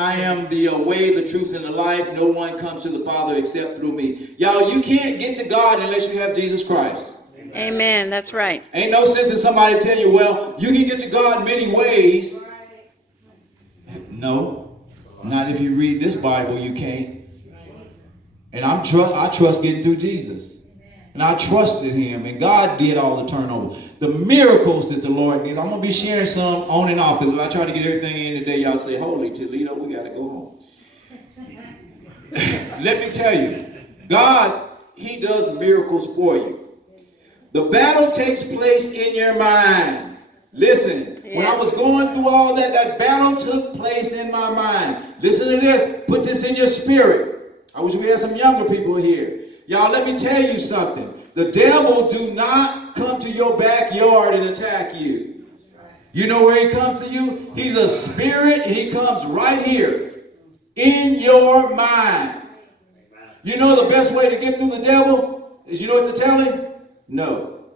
I am the way, the truth, and the life. No one comes to the Father except through me. Y'all, you can't get to God unless you have Jesus Christ. Amen. That's right. Ain't no sense in somebody tell you, well, you can get to God many ways. No, not if you read this Bible, you can't. And I trust getting through Jesus. And I trusted him, and God did all the turnover. The miracles that the Lord did. I'm going to be sharing some on and off, because if I try to get everything in today, y'all say, holy Toledo, we got to go home. Let me tell you, God, he does miracles for you. The battle takes place in your mind. Listen, when I was going through all that, that battle took place in my mind. Listen to this. Put this in your spirit. I wish we had some younger people here. Y'all, let me tell you something. The devil do not come to your backyard and attack you. You know where he comes to you? He's a spirit, and he comes right here in your mind. You know the best way to get through the devil is, you know what to tell him? No.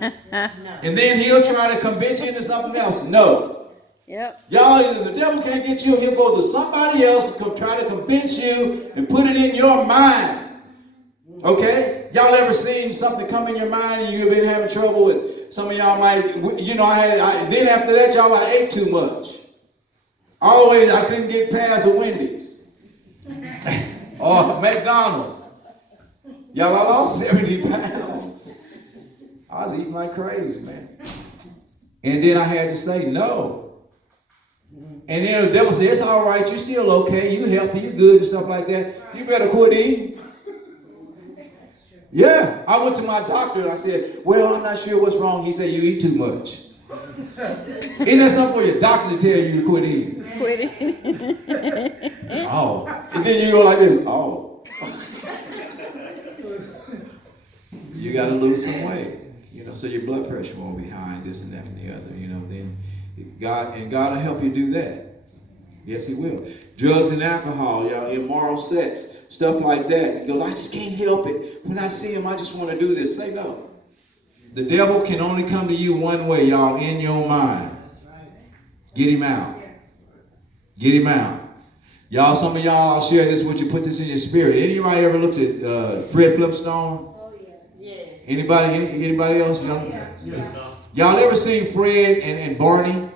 And then he'll try to convince you into something else. No. Yep. Y'all, either the devil can't get you, he'll go to somebody else to try to convince you and put it in your mind. Okay? Y'all ever seen something come in your mind and you've been having trouble with? Some of y'all might, you know, then after that, y'all, I ate too much. Always, I couldn't get past the Wendy's. Or McDonald's. Y'all, I lost 70 pounds. I was eating like crazy, man. And then I had to say no. And then the devil said, it's all right, you're still okay, you healthy, you good and stuff like that. You better quit eating. Yeah, I went to my doctor and I said, well, I'm not sure what's wrong. He said, you eat too much. Isn't that something for your doctor to tell you to quit eating? Quit it. Oh. And then you go like this, oh. You got to lose some weight, you know, so your blood pressure won't be high and this and that and the other, you know. Then God will help you do that. Yes, he will. Drugs and alcohol, y'all, immoral sex, stuff like that. You go, I just can't help it. When I see him, I just want to do this. Say no. The devil can only come to you one way, y'all, in your mind. Get him out. Get him out. Y'all, some of y'all, I'll share this with you, put this in your spirit. Anybody ever looked at Fred Flintstone? Oh, yeah. Yes. Anybody else? Yes. Y'all ever seen Fred and Barney?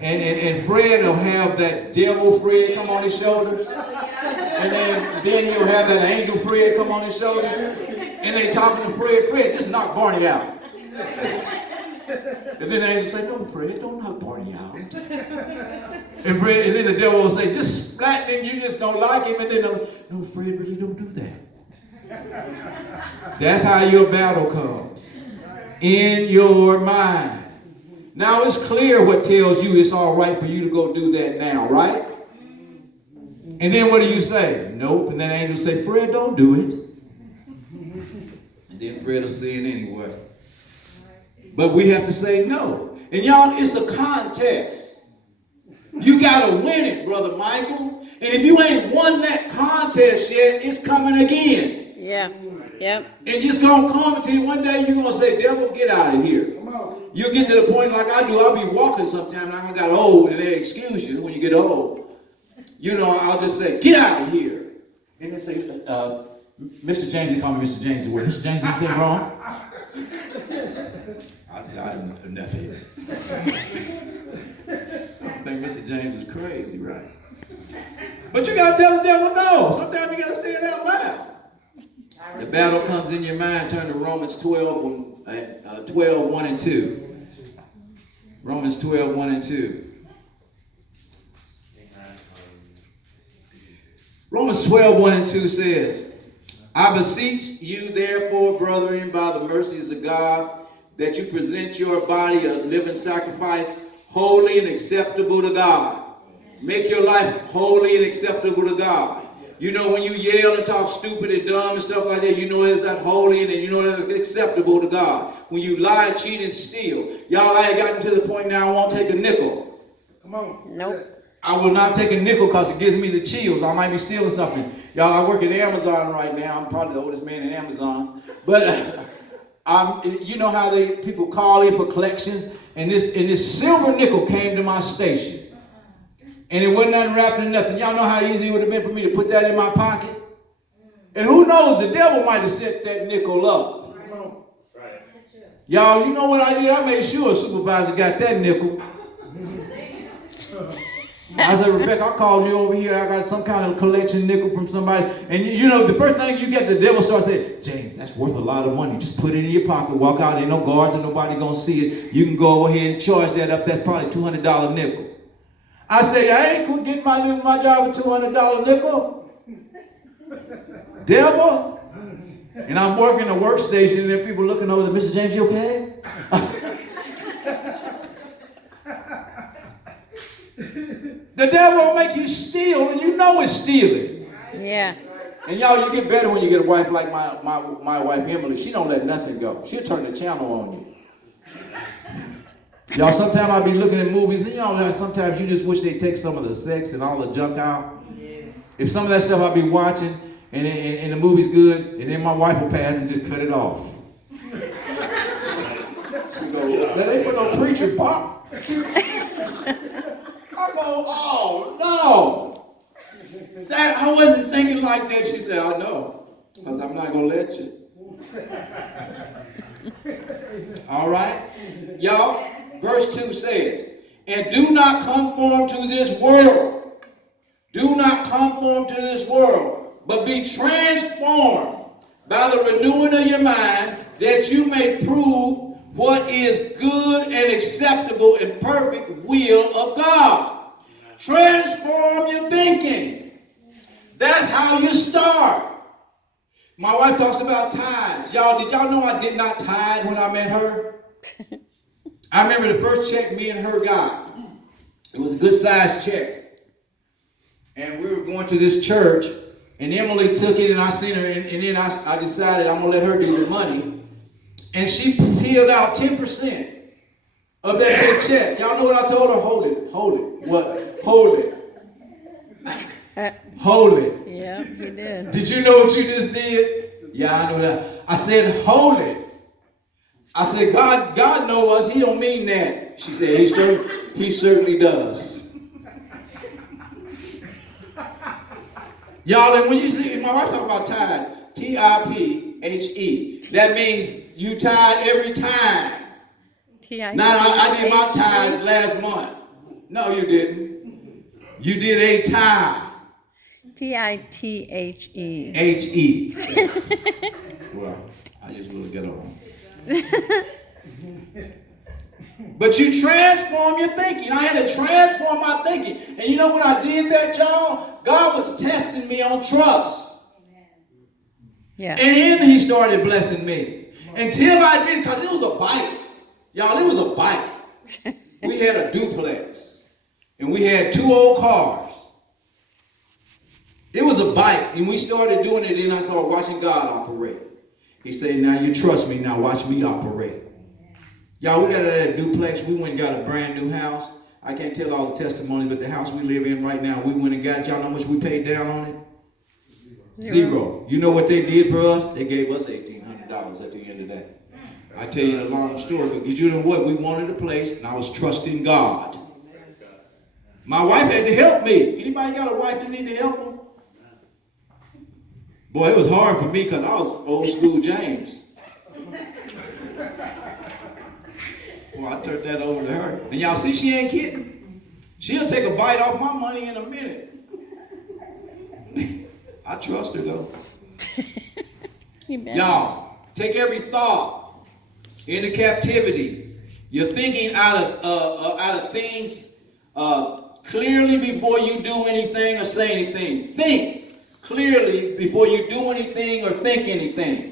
And Fred will have that devil Fred come on his shoulders. And then he'll have that angel Fred come on his shoulder. And they talking to Fred, just knock Barney out. And then the angel say, no, Fred, don't knock Barney out. And then the devil will say, just splat him, you just don't like him. And then no, Fred, really don't do that. That's how your battle comes. In your mind. Now it's clear what tells you it's all right for you to go do that now, right? And then what do you say? Nope. And then angel say, Fred, don't do it. And then Fred will say it anyway. But we have to say no. And y'all, it's a contest. You got to win it, Brother Michael. And if you ain't won that contest yet, it's coming again. Yeah. Yep. And just going to come to you one day, you're going to say, devil, get out of here. You'll get to the point like I do. I'll be walking sometime, and I got old, and they excuse you when you get old. You know, I'll just say, get out of here. And they say, Mr. James, they call me Mr. James. Mr. James, anything wrong? I didn't enough here. I think Mr. James is crazy, right? But you got to tell the devil no. Sometimes you got to say it out loud. The battle comes in your mind. Turn to Romans 12, 1 and 2. Romans 12, 1 and 2. Romans 12, 1 and 2 says, I beseech you, therefore, brethren, by the mercies of God, that you present your body a living sacrifice, holy and acceptable to God. Make your life holy and acceptable to God. You know, when you yell and talk stupid and dumb and stuff like that, you know it's not holy and you know it's acceptable to God. When you lie, cheat, and steal. Y'all, I ain't gotten to the point now I won't take a nickel. Come on. Nope. I will not take a nickel because it gives me the chills. I might be stealing something. Y'all, I work at Amazon right now. I'm probably the oldest man in Amazon. But you know how people call in for collections? And this silver nickel came to my station. And it wasn't nothing wrapped in nothing. Y'all know how easy it would have been for me to put that in my pocket? And who knows, the devil might have set that nickel up. Y'all, you know what I did? I made sure a supervisor got that nickel. I said, Rebecca, I called you over here. I got some kind of collection nickel from somebody. And you know, the first thing you get, the devil starts saying, James, that's worth a lot of money. Just put it in your pocket, walk out. Ain't no guards and nobody going to see it. You can go over here and charge that up. That's probably $200 nickel. I say, I ain't getting my job with $200 nickel. Devil. And I'm working a workstation and there are people looking over there. Mr. James, you okay? The devil will make you steal, and you know it's stealing. Yeah. And y'all, you get better when you get a wife like my wife Emily. She don't let nothing go. She'll turn the channel on you. Y'all, sometimes I be looking at movies, and you know, sometimes you just wish they'd take some of the sex and all the junk out. If some of that stuff I be watching, and the movie's good, and then my wife will pass and just cut it off. She goes, that ain't for no preacher, Pop. I go, oh no. I wasn't thinking like that. She said, I know, because I'm not going to let you. All right? Y'all, verse 2 says, and do not conform to this world. Do not conform to this world, but be transformed by the renewing of your mind, that you may prove what is good and acceptable and perfect will of God. Transform your thinking. That's how you start. My wife talks about tithes. Y'all, did y'all know I did not tithe when I met her? I remember the first check me and her got. It was a good sized check. And we were going to this church, and Emily took it, and I seen her, and then I decided I'm going to let her do the money. And she peeled out 10% of that big check. Y'all know what I told her? Hold it. Hold it. What? Hold it. Hold it. Yeah, he did. Did you know what you just did? Yeah, I know that. I said, hold it. I said, God knows us. He don't mean that. She said, he certainly does. Y'all, and when you see, my wife talk about tithes, T-I-P-H-E. That means you tithe every time. Now, I did my tithes last month. No, you didn't. You did a tithe. T-I-T-H-E. H-E. Well, I just will get on. But you transform your thinking. I had to transform my thinking. And you know when I did that, y'all? God was testing me on trust. Yeah. And then he started blessing me. Until I did, because it was a bike. Y'all, it was a bike. We had a duplex. And we had 2 old cars. It was a bike. And we started doing it, and I started watching God operate. He said, now you trust me, now watch me operate. Y'all, we got that duplex. We went and got a brand new house. I can't tell all the testimonies, but the house we live in right now, we went and got it. Y'all know how much we paid down on it? Zero. You know what they did for us? They gave us $1,800 at the end of that. I tell you the long story, because you know what? We wanted a place, and I was trusting God. My wife had to help me. Anybody got a wife that need to help them? Boy, it was hard for me because I was old school James. Well, I turned that over to her. And y'all see, she ain't kidding. She'll take a bite off my money in a minute. I trust her though. Y'all, take every thought into captivity. You're thinking out of things clearly before you do anything or say anything. Think clearly before you do anything or think anything.